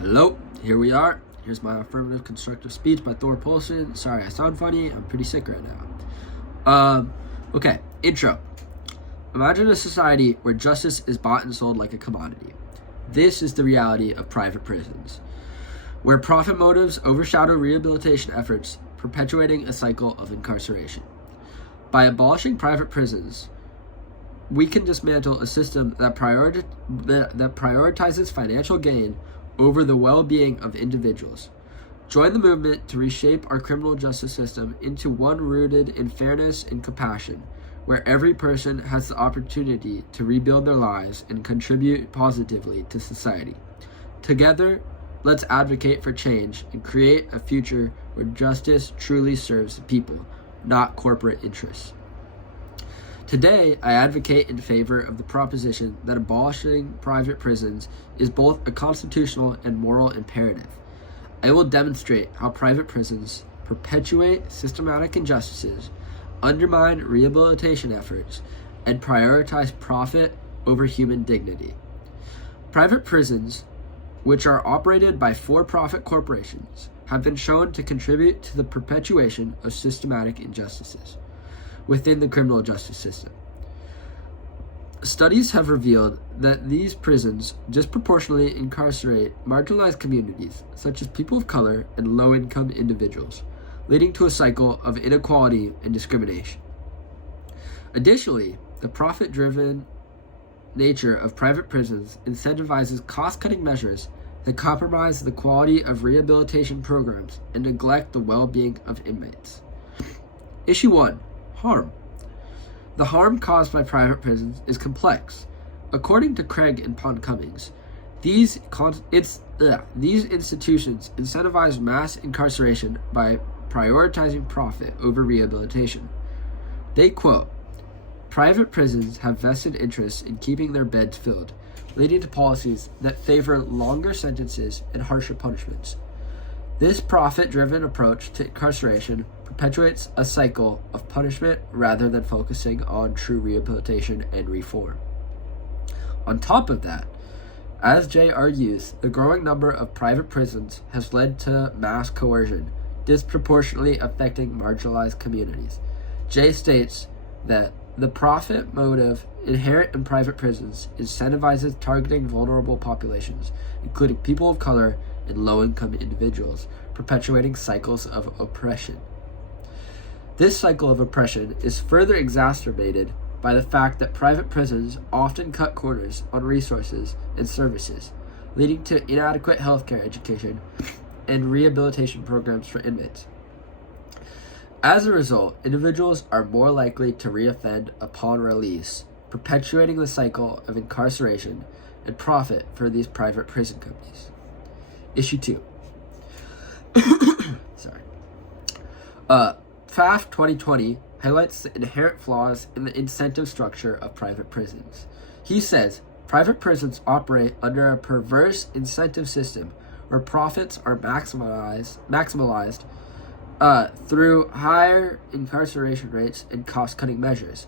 Hello, here we are. Here's my affirmative constructive speech by Thor Poulsen. Sorry, I sound funny. I'm pretty sick right now. Okay, intro. Imagine a society where justice is bought and sold like a commodity. This is the reality of private prisons, where profit motives overshadow rehabilitation efforts, perpetuating a cycle of incarceration. By abolishing private prisons, we can dismantle a system that prioritizes financial gain over the well-being of individuals. Join the movement to reshape our criminal justice system into one rooted in fairness and compassion, where every person has the opportunity to rebuild their lives and contribute positively to society. Together, let's advocate for change and create a future where justice truly serves the people, not corporate interests. Today, I advocate in favor of the proposition that abolishing private prisons is both a constitutional and moral imperative. I will demonstrate how private prisons perpetuate systematic injustices, undermine rehabilitation efforts, and prioritize profit over human dignity. Private prisons, which are operated by for-profit corporations, have been shown to contribute to the perpetuation of systematic injustices within the criminal justice system. Studies have revealed that these prisons disproportionately incarcerate marginalized communities, such as people of color and low-income individuals, leading to a cycle of inequality and discrimination. Additionally, the profit-driven nature of private prisons incentivizes cost-cutting measures that compromise the quality of rehabilitation programs and neglect the well-being of inmates. Issue 1. Harm. The harm caused by private prisons is complex. According to Craig and Pond Cummings, these institutions incentivize mass incarceration by prioritizing profit over rehabilitation. They quote, "Private prisons have vested interests in keeping their beds filled, leading to policies that favor longer sentences and harsher punishments. This profit-driven approach to incarceration perpetuates a cycle of punishment rather than focusing on true rehabilitation and reform. On top of that, as Jay argues, the growing number of private prisons has led to mass coercion, disproportionately affecting marginalized communities. Jay states that the profit motive inherent in private prisons incentivizes targeting vulnerable populations, including people of color and low-income individuals, perpetuating cycles of oppression. This cycle of oppression is further exacerbated by the fact that private prisons often cut corners on resources and services, leading to inadequate healthcare, education, and rehabilitation programs for inmates. As a result, individuals are more likely to reoffend upon release, perpetuating the cycle of incarceration and profit for these private prison companies. Issue 2. Sorry. FAF 2020 highlights the inherent flaws in the incentive structure of private prisons. He says, private prisons operate under a perverse incentive system where profits are maximalized through higher incarceration rates and cost-cutting measures,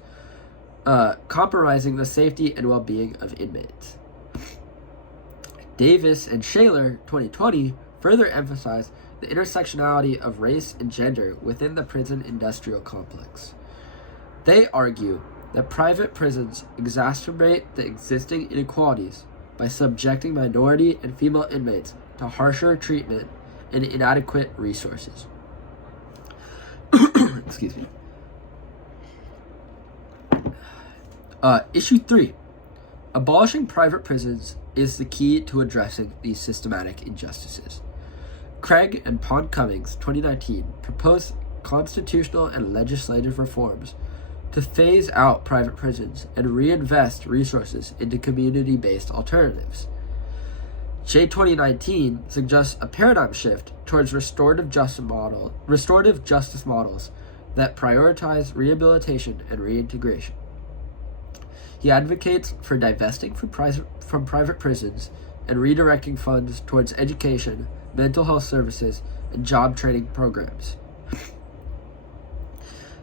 compromising the safety and well-being of inmates. Davis and Shaler 2020 further emphasize the intersectionality of race and gender within the prison industrial complex. They argue that private prisons exacerbate the existing inequalities by subjecting minority and female inmates to harsher treatment and inadequate resources. Excuse me. Issue 3. Abolishing private prisons is the key to addressing these systematic injustices. Craig and Pond Cummings, 2019, proposed constitutional and legislative reforms to phase out private prisons and reinvest resources into community-based alternatives. Jay 2019 suggests a paradigm shift towards restorative justice models that prioritize rehabilitation and reintegration. He advocates for divesting from private prisons and redirecting funds towards education, mental health services, and job training programs.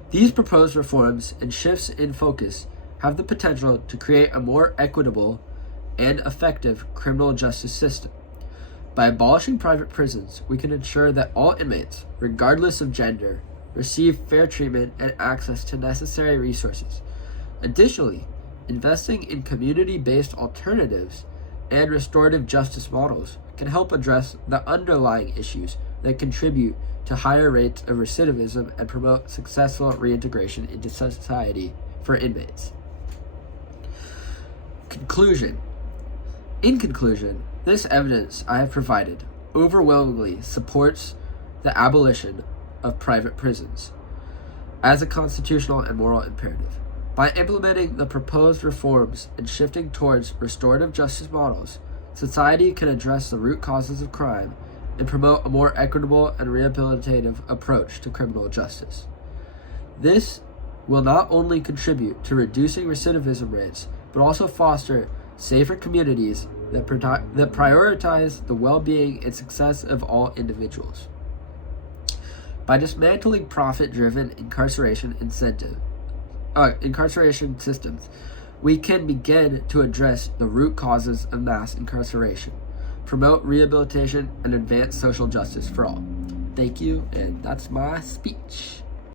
These proposed reforms and shifts in focus have the potential to create a more equitable and effective criminal justice system. By abolishing private prisons, we can ensure that all inmates, regardless of gender, receive fair treatment and access to necessary resources. Additionally, investing in community-based alternatives and restorative justice models can help address the underlying issues that contribute to higher rates of recidivism and promote successful reintegration into society for inmates. In conclusion, this evidence I have provided overwhelmingly supports the abolition of private prisons as a constitutional and moral imperative. By implementing the proposed reforms and shifting towards restorative justice models, society can address the root causes of crime and promote a more equitable and rehabilitative approach to criminal justice. This will not only contribute to reducing recidivism rates, but also foster safer communities that prioritize the well-being and success of all individuals. By dismantling profit-driven incarceration systems, we can begin to address the root causes of mass incarceration, promote rehabilitation, and advance social justice for all. Thank you, and that's my speech.